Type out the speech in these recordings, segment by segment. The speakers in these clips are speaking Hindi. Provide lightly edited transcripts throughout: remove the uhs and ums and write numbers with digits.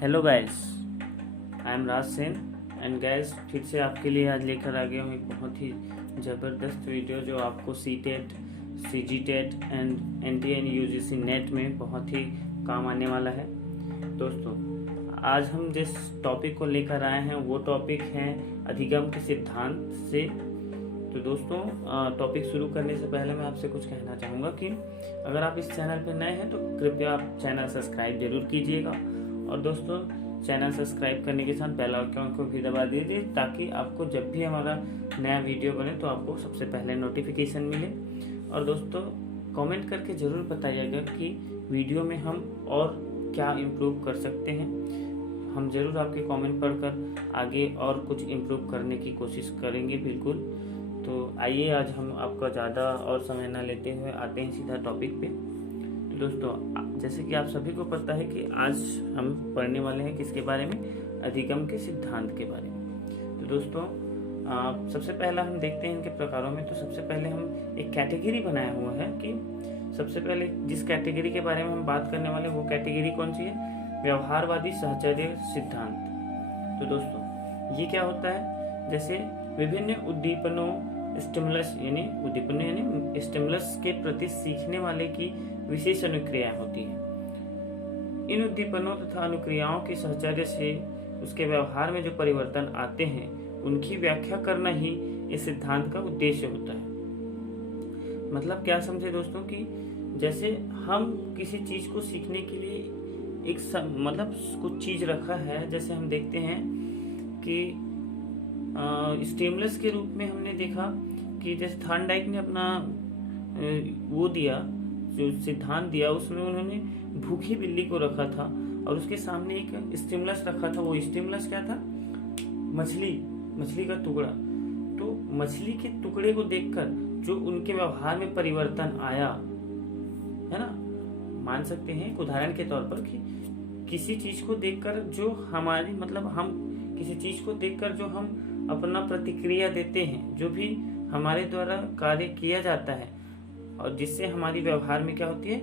Hello guys, I am Raj Sen and guys फिर से आपके लिए आज लेकर आ गया हूँ एक बहुत ही ज़बरदस्त वीडियो जो आपको C TET, C G TET and N T N U G C NET में बहुत ही काम आने वाला है। दोस्तों, आज हम जिस टॉपिक को लेकर आए हैं वो टॉपिक है अधिगम के सिद्धांत से। तो दोस्तों, टॉपिक शुरू करने से पहले मैं आपसे कुछ कहना चाहूँगा कि अगर आप इस चैनल पर नए हैं तो कृपया आप चैनल सब्सक्राइब जरूर कीजिएगा। और दोस्तों, चैनल सब्सक्राइब करने के साथ बेल आइकन को भी दबा दीजिए ताकि आपको जब भी हमारा नया वीडियो बने तो आपको सबसे पहले नोटिफिकेशन मिले। और दोस्तों, कमेंट करके ज़रूर बताइएगा कि वीडियो में हम और क्या इम्प्रूव कर सकते हैं। हम ज़रूर आपके कमेंट पढ़कर आगे और कुछ इम्प्रूव करने की कोशिश करेंगे बिल्कुल। तो आइए, आज हम आपका ज़्यादा और समय न लेते हुए आते हैं सीधा टॉपिक पे। तो दोस्तों, जैसे कि आप सभी को पता है कि आज हम पढ़ने वाले हैं किसके बारे में, अधिगम के सिद्धांत के बारे में। तो दोस्तों, सबसे पहला हम देखते हैं इनके प्रकारों में। तो सबसे पहले हम एक कैटेगरी बनाया हुआ है कि सबसे पहले जिस कैटेगरी के बारे में हम बात करने वाले वो कैटेगरी कौन सी है, व्यवहारवादी साहचर्य सिद्धांत। तो दोस्तों, ये क्या होता है, जैसे विभिन्न उद्दीपनों स्टिमुलस के प्रति सीखने वाले की विशेष अनुक्रिया होती है। इन उद्दीपनों तथा अनुक्रियाओं के साहचर्य से उसके व्यवहार में जो परिवर्तन आते हैं उनकी व्याख्या करना ही इस सिद्धांत का उद्देश्य होता है। मतलब क्या समझे दोस्तों, कि जैसे हम किसी चीज को सीखने के लिए मतलब कुछ चीज रखा है। जैसे हम देखते हैं कि स्टिमुलस के रूप में हमने देखा कि जैसे थॉर्नडाइक ने अपना वो दिया, जो सिद्धांत दिया, उसमें उन्होंने भूखी बिल्ली को रखा था और उसके सामने एक स्टिमुलस रखा था। वो स्टिमुलस क्या था, मछली का टुकड़ा। तो मछली के टुकड़े को देखकर जो उनके व्यवहार में परिवर्तन आया है ना, मान सकते हैं एक उदाहरण के तौर पर कि किसी चीज को देखकर जो हमारी हम किसी चीज को देखकर जो हम अपना प्रतिक्रिया देते हैं, जो भी हमारे द्वारा कार्य किया जाता है और जिससे हमारी व्यवहार में क्या होती है,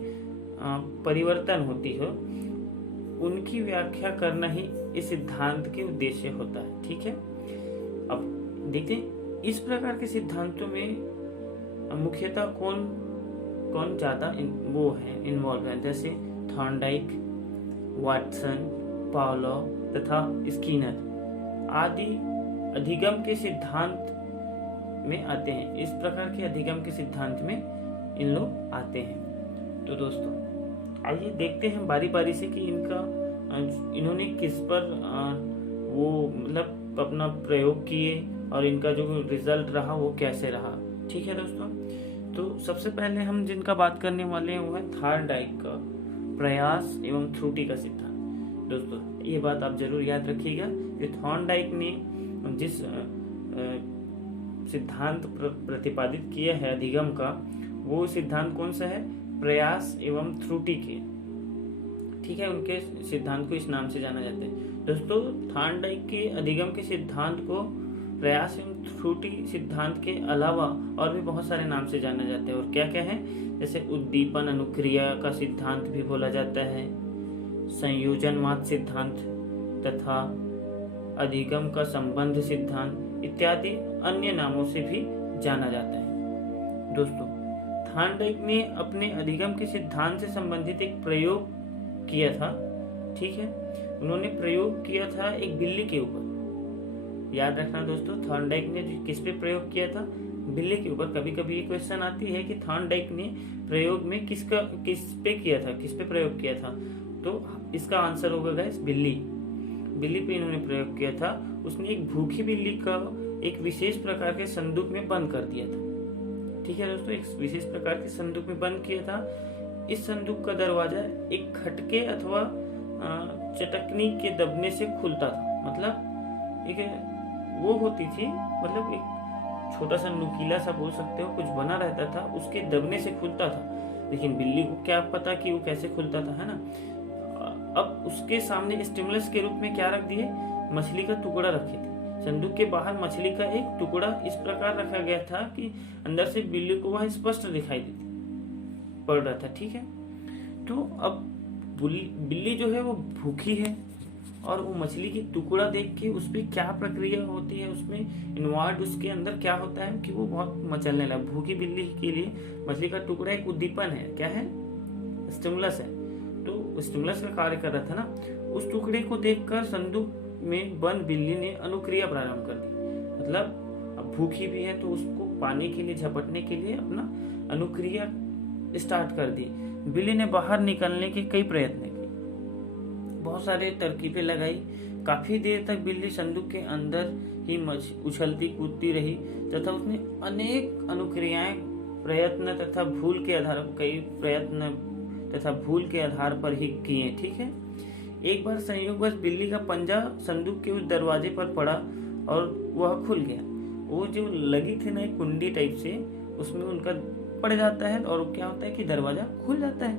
परिवर्तन होती है, उनकी व्याख्या करना ही इस सिद्धांत के उद्देश्य होता है। ठीक है, अब देखते हैं इस प्रकार के सिद्धांतों में मुख्यतः कौन ज्यादा वो है इन्वॉल्व है, जैसे थॉर्नडाइक, वाटसन, पावलोव तथा स्किनर आदि अधिगम के सिद्धांत में आते हैं। इस प्रकार के अधिगम के सिद्धांत में इन लोग आते हैं। तो दोस्तों, आइए देखते हैं बारी बारी से कि इन्होंने किस पर वो अपना प्रयोग किए और इनका जो रिजल्ट रहा वो कैसे रहा। ठीक है दोस्तों, तो सबसे पहले हम जिनका बात करने वाले हैं वो है थॉर्नडाइक का प्रयास एवं त्रुटि का सिद्धांत। दोस्तों, ये बात आप जरूर याद रखिएगा कि थॉर्नडाइक ने जिस सिद्धांत प्रतिपादित किया है अधिगम का, वो सिद्धांत कौन सा है, प्रयास एवं त्रुटि के। ठीक है, उनके सिद्धांत को इस नाम से जाना जाता है। दोस्तों, थॉर्नडाइक के अधिगम के सिद्धांत को प्रयास एवं त्रुटि सिद्धांत के अलावा और भी बहुत सारे नाम से जाना जाता है। और क्या क्या है, जैसे उद्दीपन अनुक्रिया का सिद्धांत भी बोला जाता है, संयोजनवाद सिद्धांत तथा अधिगम का संबंध सिद्धांत इत्यादि अन्य नामों से भी जाना जाता है। दोस्तों, थॉर्नडाइक ने अपने अधिगम के सिद्धांत से संबंधित एक प्रयोग किया था। ठीक है, उन्होंने प्रयोग किया था एक बिल्ली के ऊपर। याद रखना दोस्तों, थॉर्नडाइक ने किस पे प्रयोग किया था, बिल्ली के ऊपर। कभी कभी ये क्वेश्चन आती है कि थॉर्नडाइक ने प्रयोग में किस पे प्रयोग किया था। तो इसका आंसर होगा गाइस बिल्ली पे इन्होंने प्रयोग किया था। उसने एक भूखी बिल्ली का एक विशेष प्रकार के संदूक में बंद कर दिया था। ठीक है दोस्तों, एक विशेष प्रकार के संदूक में बंद किया था। इस संदूक का दरवाजा एक खटके अथवा चटकनी के दबने से खुलता था। मतलब एक वो होती थी, एक छोटा सा नुकीला सा बोल सकते हो, कुछ बना रहता था, उसके दबने से खुलता था। लेकिन बिल्ली को क्या पता कि वो कैसे खुलता था, है ना। अब उसके सामने स्टिमुलस के रूप में क्या रख दिए, मछली का टुकड़ा रखे थे। संदूक के बाहर मछली का एक टुकड़ा इस प्रकार रखा गया था कि अंदर से बिल्ली को वह स्पष्ट दिखाई पड़ रहा था। ठीक है, तो अब बिल्ली जो है वो भूखी है, और वो मछली की टुकड़ा देख के उस पर क्या प्रक्रिया होती है, उसमें इन्वॉल्व उसके अंदर क्या होता है कि वो बहुत मचलने लगा। भूखी बिल्ली के लिए मछली का टुकड़ा एक उद्दीपन है, क्या है, स्टिमुलस है, तो स्टिमुलस का कार्य कर रहा था ना। उस टुकड़े को देखकर संदूक में बंद बिल्ली ने अनुक्रिया प्रारंभ कर दी। मतलब अब भूखी भी है तो उसको पाने के लिए, झपटने के लिए अपना अनुक्रिया स्टार्ट कर दी। बिल्ली ने बाहर निकलने के कई प्रयत्न किए, बहुत सारे तरकीबें लगाई। काफी देर तक बिल्ली संदूक के अंदर ही उछलती कूदती रही तथा उसने अनेक अनुक्रियाएं प्रयत्न तथा भूल के आधार पर ही किए। ठीक है, एक बार संयोगवश बिल्ली का पंजा संदूक के उस दरवाजे पर पड़ा और वह खुल गया। वो जो लगी थी ना एक कुंडी टाइप से, उसमें उनका पड़ जाता है और क्या होता है कि दरवाजा खुल जाता है।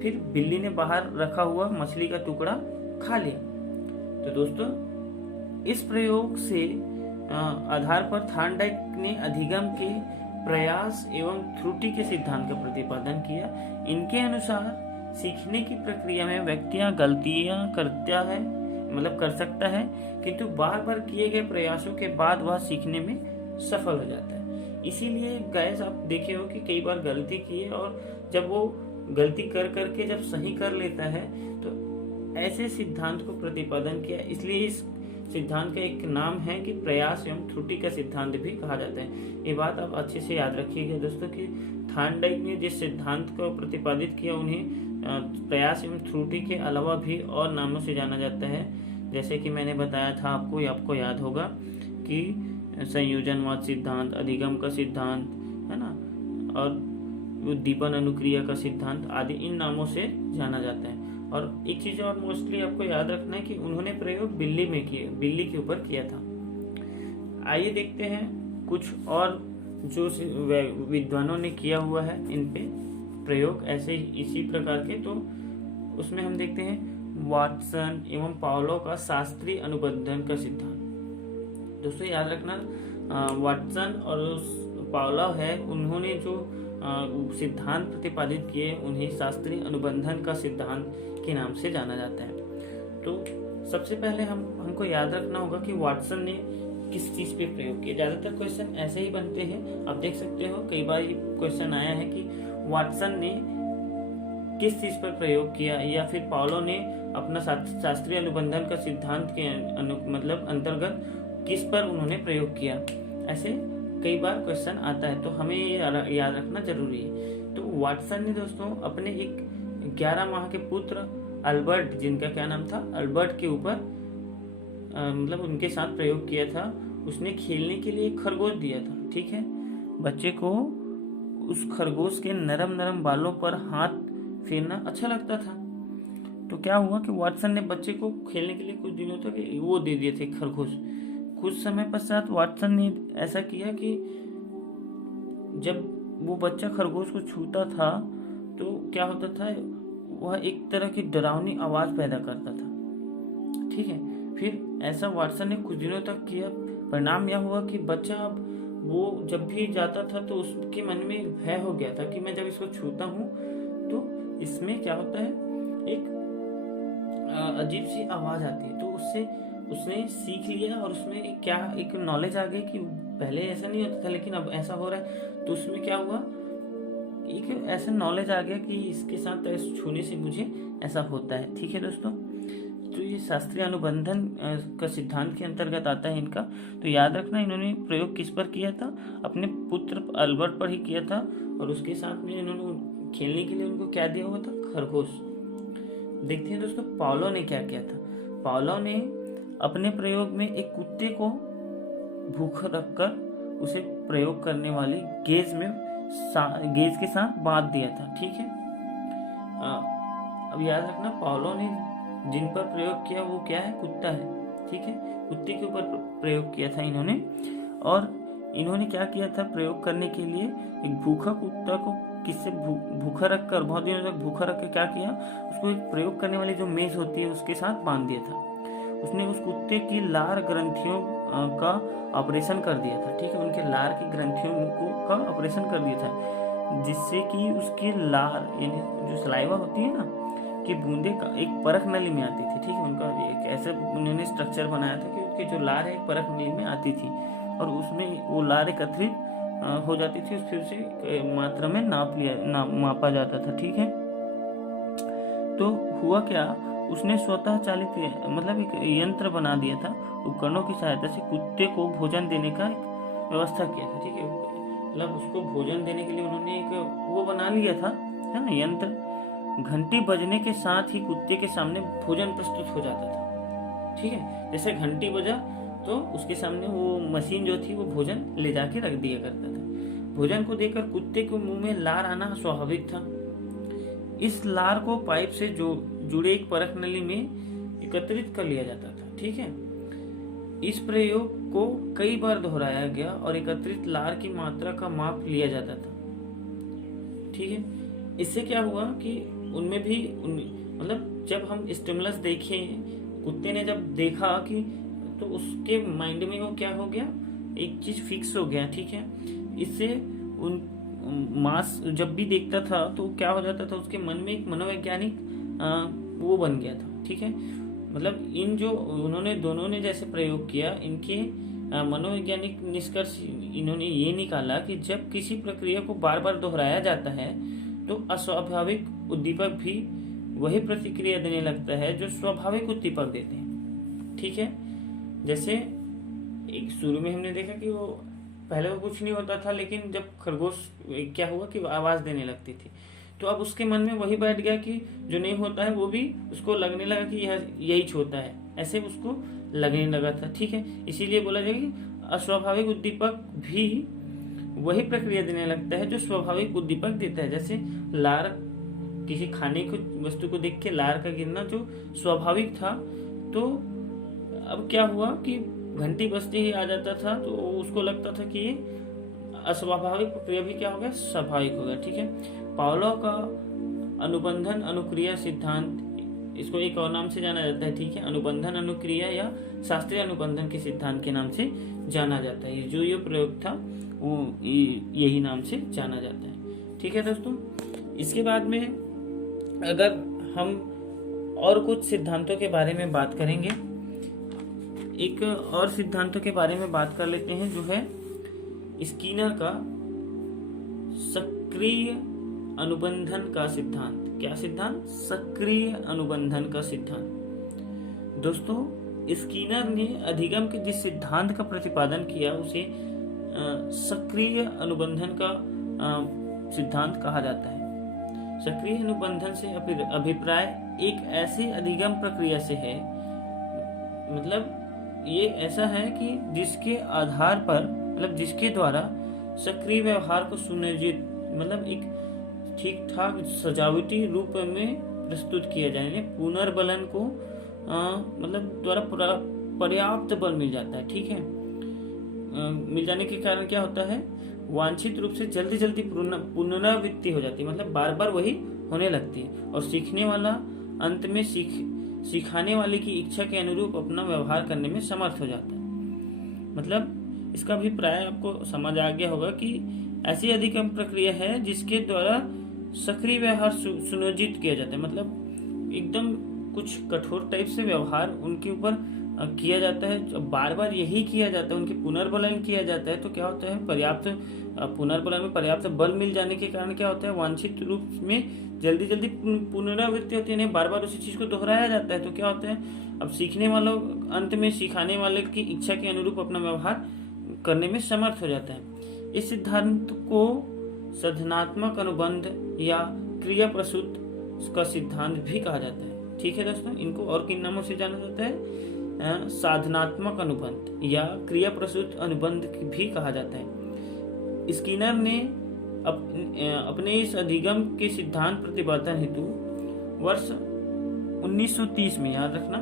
फिर बिल्ली ने बाहर रखा हुआ मछली का टुकड़ा खा लिया। तो दोस्तों, इस प्रयोग से आधार पर थार्नडाइक ने अधिगम के प्रयास एवं त्रुटि के सिद्धांत का प्रतिपादन किया। इनके अनुसार सीखने की प्रक्रिया में व्यक्तियां गलतियां कर सकता है, किंतु बार बार किए गए प्रयासों के बाद वह सीखने में सफल हो जाता है। इसीलिए गाइस, आप देखे हो कि कई बार गलती की है और जब वो गलती कर करके जब सही कर लेता है तो ऐसे सिद्धांत को प्रतिपादन किया। इसलिए इस सिद्धांत का एक नाम है कि प्रयास एवं त्रुटि का सिद्धांत भी कहा जाता है। ये बात आप अच्छे से याद रखिएगा दोस्तों कि थार्नडाइक ने जिस सिद्धांत को प्रतिपादित किया उन्हें प्रयास एवं त्रुटि के अलावा भी और नामों से जाना जाता है। जैसे कि मैंने बताया था आपको याद होगा कि संयोजनवाद सिद्धांत, अधिगम का सिद्धांत, है ना, और उद्दीपन अनुक्रिया का सिद्धांत आदि इन नामों से जाना जाता है। और एक चीज और मोस्टली आपको याद रखना है कि उन्होंने प्रयोग बिल्ली के ऊपर किया था। आइए देखते हैं कुछ और जो विद्वानों ने किया हुआ है इन पे प्रयोग ऐसे इसी प्रकार के। तो उसमें हम देखते हैं वाटसन एवं पावलोव का शास्त्रीय अनुबंधन का सिद्धांत। दोस्तों याद रखना, वाटसन और पावलोव है, उन्होंने जो सिद्धांत प्रतिपादित किए उन्हें शास्त्रीय अनुबंधन का सिद्धांत के नाम से जाना जाता है। तो सबसे पहले हमको याद रखना होगा कि वाटसन ने किस चीज पे प्रयोग किया। ज्यादातर क्वेश्चन ऐसे ही बनते हैं, आप देख सकते हो कई बार ये क्वेश्चन आया है कि वाटसन ने किस चीज पर प्रयोग किया, या फिर पावलोव ने अपना शास्त्रीय अनुबंधन का सिद्धांत के अंतर्गत किस पर उन्होंने प्रयोग किया। ऐसे कई बार क्वेश्चन आता है, तो हमें ये याद रखना जरूरी है। तो वाटसन ने दोस्तों अपने एक 11 माह के पुत्र अल्बर्ट, जिनका क्या नाम था, अल्बर्ट के ऊपर उनके साथ प्रयोग किया था। उसने खेलने के लिए एक खरगोश दिया था। ठीक है, बच्चे को उस खरगोश के नरम नरम बालों पर हाथ फेरना अच्छा लगता था। तो क्या हुआ कि वाटसन ने बच्चे को खेलने के लिए कुछ दिनों तक वो दे दिए थे खरगोश। कुछ समय पश्चात वाटसन ने ऐसा किया कि जब वो बच्चा खरगोश को छूता था तो क्या होता था, वह एक तरह की डरावनी आवाज पैदा करता था। ठीक है, फिर ऐसा वाटसन ने कुछ दिनों तक किया। परिणाम यह हुआ कि बच्चा अब वो जब भी जाता था तो उसके मन में एक भय हो गया था कि मैं जब इसको छूता हूँ तो इसमें क्या होता है, एक अजीब सी आवाज आती है। तो उसने सीख लिया और उसमें एक नॉलेज आ गई कि पहले ऐसा नहीं होता था लेकिन अब ऐसा हो रहा है। तो उसमें क्या हुआ, एक ऐसा नॉलेज आ गया कि इसके साथ छूने से मुझे ऐसा होता है। ठीक है दोस्तों, तो ये शास्त्रीय अनुबंधन का सिद्धांत के अंतर्गत आता है इनका। तो याद रखना, इन्होंने प्रयोग किस पर किया था, अपने पुत्र अल्बर्ट पर ही किया था। और उसके साथ में इन्होंने खेलने के लिए उनको क्या दिया हुआ था, खरगोश। देखते हैं दोस्तों पावलोव ने क्या किया था। पावलोव ने अपने प्रयोग में एक कुत्ते को भूखा रखकर उसे प्रयोग करने वाली गेज के साथ बांध दिया था। ठीक है, अब याद रखना पावलोव ने जिन पर प्रयोग किया वो क्या है, कुत्ता है। ठीक है, कुत्ते के ऊपर प्रयोग किया था इन्होंने। और इन्होंने क्या किया था, प्रयोग करने के लिए एक भूखा कुत्ता को किससे भूखा रखकर, बहुत दिनों तक भूखा रख के क्या किया, उसको एक प्रयोग करने वाली जो मेज होती है उसके साथ बांध दिया था। उसने उस कुत्ते की लार ग्रंथियों का ऑपरेशन कर दिया था। ठीक है, उनके लार की ग्रंथियों का ऑपरेशन कर दिया था, जिससे कि उसकी लार यानी जो सलाइवा होती है ना, की बूंदे एक परख नली में आती थी। ठीक है, उनका एक ऐसा उन्होंने स्ट्रक्चर बनाया था कि उसकी जो लार है परख नली में आती थी और उसमें वो लार एकत्रित हो जाती थी, फिर उसे मात्रा में मापा जाता था। ठीक है, तो हुआ क्या, उसने स्वतः चालित मतलब एक यंत्र बना दिया था, उपकरणों की सहायता से कुत्ते को भोजन देने का एक व्यवस्था किया था। ठीक है, मतलब उसको भोजन देने के लिए उन्होंने एक वो बना लिया था, है ना, यंत्र। घंटी बजने के साथ ही कुत्ते के सामने भोजन प्रस्तुत हो जाता था। ठीक है, जैसे घंटी बजा तो उसके सामने वो मशीन जो थी वो भोजन ले जाके रख दिया करता था। भोजन को देखकर कुत्ते के मुंह में लार आना स्वाभाविक था। इस लार को पाइप से जुड़े एक परख नली में एकत्रित कर लिया जाता था। ठीक है, इस प्रयोग को कई बार दोहराया गया और एकत्रित लार की मात्रा का माप लिया जाता था। ठीक है, इससे क्या हुआ कि उनमें भी मतलब जब हम स्टिमुलस देखें, कुत्ते ने जब देखा कि, तो उसके माइंड में वो क्या हो गया, एक चीज फिक्स हो गया। ठीक है, इससे उन मांस जब भी देखता था तो क्या हो जाता था, उसके मन में एक मनोवैज्ञानिक वो बन गया था। ठीक है, मतलब इन जो उन्होंने दोनों ने जैसे प्रयोग किया, इनके मनोवैज्ञानिक निष्कर्ष इन्होंने ये निकाला कि जब किसी प्रक्रिया को बार बार दोहराया जाता है तो अस्वाभाविक उद्दीपक भी वही प्रतिक्रिया देने लगता है जो स्वाभाविक उद्दीपक देते हैं। ठीक है, जैसे एक शुरू में हमने देखा कि वो पहले वो कुछ नहीं होता था, लेकिन जब खरगोश क्या हुआ कि आवाज देने लगती थी, तो अब उसके मन में वही बैठ गया कि जो नहीं होता है वो भी उसको लगने लगा कि यह यही होता है, ऐसे उसको लगने लगा था। ठीक है, इसीलिए बोला जाए कि अस्वाभाविक उद्दीपक भी वही प्रक्रिया देने लगता है जो स्वाभाविक उद्दीपक देता है। जैसे लार, किसी खाने को वस्तु को देख के लार का गिरना जो स्वाभाविक था, तो अब क्या हुआ कि घंटी बजते ही आ जाता था, तो उसको लगता था कि ये अस्वाभाविक प्रक्रिया भी क्या हो गया, स्वाभाविक हो गया। ठीक है, पावलोव का अनुबंधन अनुक्रिया सिद्धांत, इसको एक और नाम से जाना जाता है। ठीक है, अनुबंधन अनुक्रिया या शास्त्रीय अनुबंधन के सिद्धांत के नाम से जाना जाता है। जो ये प्रयोग था वो यही नाम से जाना जाता है। ठीक है दोस्तों, इसके बाद में अगर हम और कुछ सिद्धांतों के बारे में बात करेंगे, एक और सिद्धांतों के बारे में बात कर लेते हैं, जो है स्कीनर का सक्रिय अनुबंधन का सिद्धांत। क्या सिद्धांत? सक्रिय अनुबंधन का सिद्धांत। दोस्तों, स्कीनर ने अधिगम के जिस सिद्धांत का प्रतिपादन किया उसे सक्रिय अनुबंधन का सिद्धांत कहा जाता है। सक्रिय अनुबंधन से अभिप्राय एक ऐसे अधिगम प्रक्रिया से है, मतलब ये ऐसा है कि जिसके आधार पर, मतलब जिसके द्वारा सक्रिय व्यवहार को सुनियोजित, मतलब एक ठीक ठाक सजावटी रूप में प्रस्तुत किया जाए, पुनर्बलन को मतलब द्वारा पर्याप्त बल मिल जाता है। ठीक है, मिल जाने के कारण क्या होता है, वांछित रूप से जल्दी जल्दी पुनरावृत्ति हो जाती है, मतलब बार बार वही होने लगती है, और सीखने वाला अंत में सिखाने वाले की इच्छा के अनुरूप अपना व्यवहार करने में समर्थ हो जाता है। मतलब इसका अभिप्राय आपको समझ आ गया होगा कि ऐसी अधिगम प्रक्रिया है जिसके द्वारा सक्रिय व्यवहार सुनियोजित किया जाता है, मतलब एकदम कुछ कठोर टाइप से व्यवहार उनके ऊपर किया जाता है, जब बार बार यही किया जाता है, उनके पुनर्बलन किया जाता है, तो क्या होता है, पर्याप्त पुनर्बलन में पर्याप्त बल मिल जाने के कारण क्या होता है, वांछित रूप में जल्दी जल्दी पुनरावृत्ति होती है, बार बार उसी चीज को दोहराया जाता है, तो क्या होता है, अब सीखने वालों अंत में सिखाने वाले की इच्छा के अनुरूप अपना व्यवहार करने में समर्थ हो जाता है। इस सिद्धांत को साधनात्मक अनुबंध या क्रिया प्रसूत का सिद्धांत भी कहा जाता है। ठीक है दोस्तों, इनको और किन नामों से जाना जाता है, साधनात्मक अनुबंध या क्रिया प्रसूत अनुबंध भी कहा जाता है। स्कीनर ने अपने इस अधिगम के सिद्धांत प्रतिपादन हेतु वर्ष 1930 में, याद रखना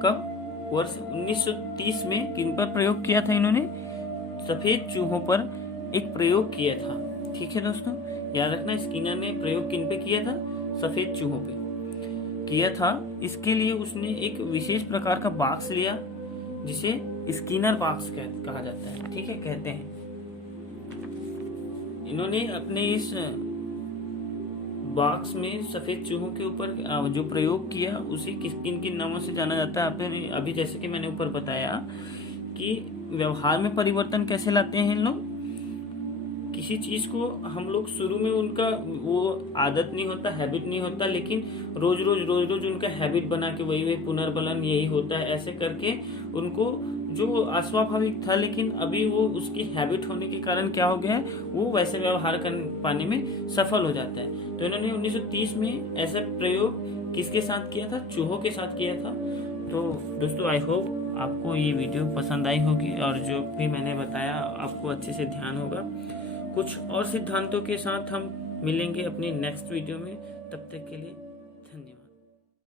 कब, वर्ष 1930 में किन पर प्रयोग किया था इन्होंने, सफेद चूहों पर एक प्रयोग किया था। ठीक है दोस्तों, याद रखना, स्कीनर ने प्रयोग किन पे किया था, सफेद चूहों पे किया था। इसके लिए उसने एक विशेष प्रकार का बॉक्स लिया जिसे स्कीनर बॉक्स कहा जाता है। ठीक है, कहते हैं। इन्होंने अपने इस बॉक्स में सफेद चूहों के ऊपर जो प्रयोग किया उसे किन किन नामों से जाना जाता है। आपने अभी जैसे कि मैंने ऊपर बताया कि व्यवहार में परिवर्तन कैसे लाते हैं लोग। किसी चीज को हम लोग शुरू में उनका वो आदत नहीं होता, हैबिट नहीं होता, लेकिन रोज रोज उनका हैबिट बना के वही पुनर्बलन यही होता है। ऐसे करके उनको जो अस्वाभाविक था लेकिन अभी वो उसकी हैबिट होने के कारण क्या हो गया है, वो वैसे व्यवहार कर पाने में सफल हो जाता है। तो इन्होंने 1930 में ऐसा प्रयोग किसके साथ किया था? चूहों के साथ किया था। तो दोस्तों आई होप आपको ये वीडियो पसंद आई होगी और जो भी मैंने बताया आपको अच्छे से ध्यान होगा। कुछ और सिद्धांतों के साथ हम मिलेंगे अपनी नेक्स्ट वीडियो में। तब तक के लिए